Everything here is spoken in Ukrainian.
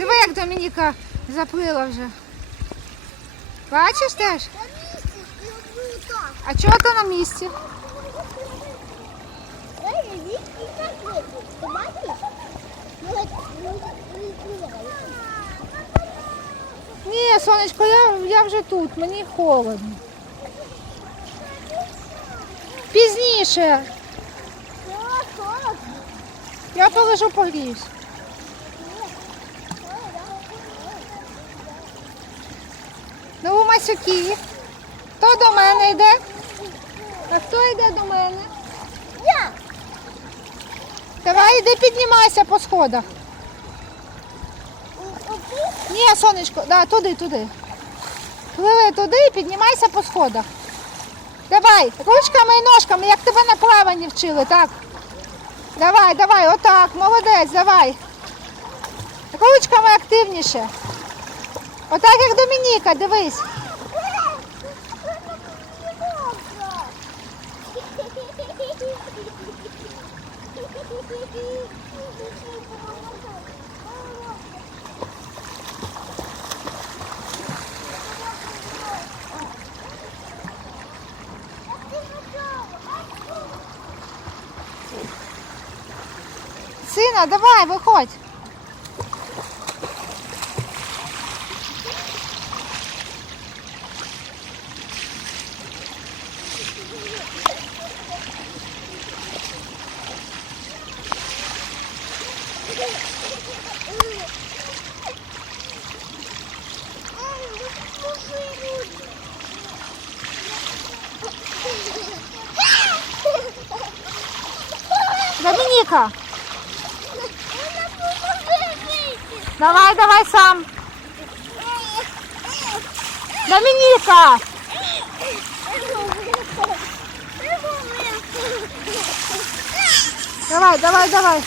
Диви, як Домініка заплила вже. Бачиш теж? А чого ти на місці? Ну, ну, відкривай. Ні, сонечко, я, я вже тут, мені холодно. Пізніше. Я полежу погріюсь. Масюки. Хто до мене йде? А хто йде до мене? Я. Давай йди піднімайся по сходах. Ні, сонечко, да, туди, туди. Пливи туди і піднімайся по сходах. Давай, ручками і ножками, як тебе на плаванні вчили, так? Давай, давай, отак, молодець, давай. Ручками активніше. Отак, як Домініка, дивись. Сина, давай, виходь. Домініка, давай, давай сам. Домініка, давай, давай, давай.